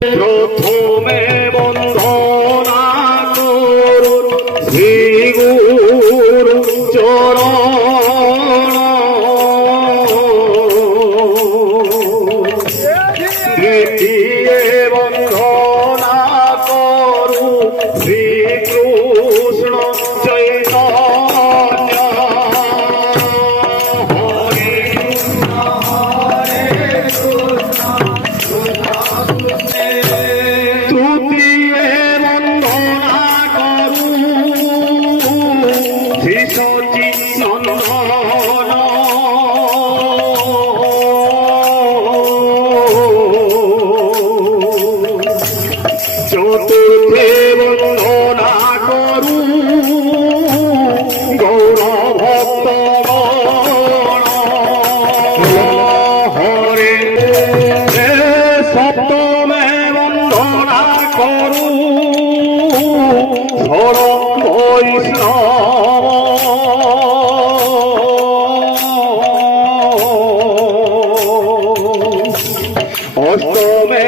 প্রথমে বন্দনা করুন শ্রী গুরু চরণ, দ্বিতীয় বন্দনা করুন শ্রী কৃষ্ণ চৈতন্য। চতুর্থে বন্দনা করু গৌর ভক্তগণ হরে। সপ্তমে বন্দনা করু শরণ বৈষ্ণব, অষ্টমে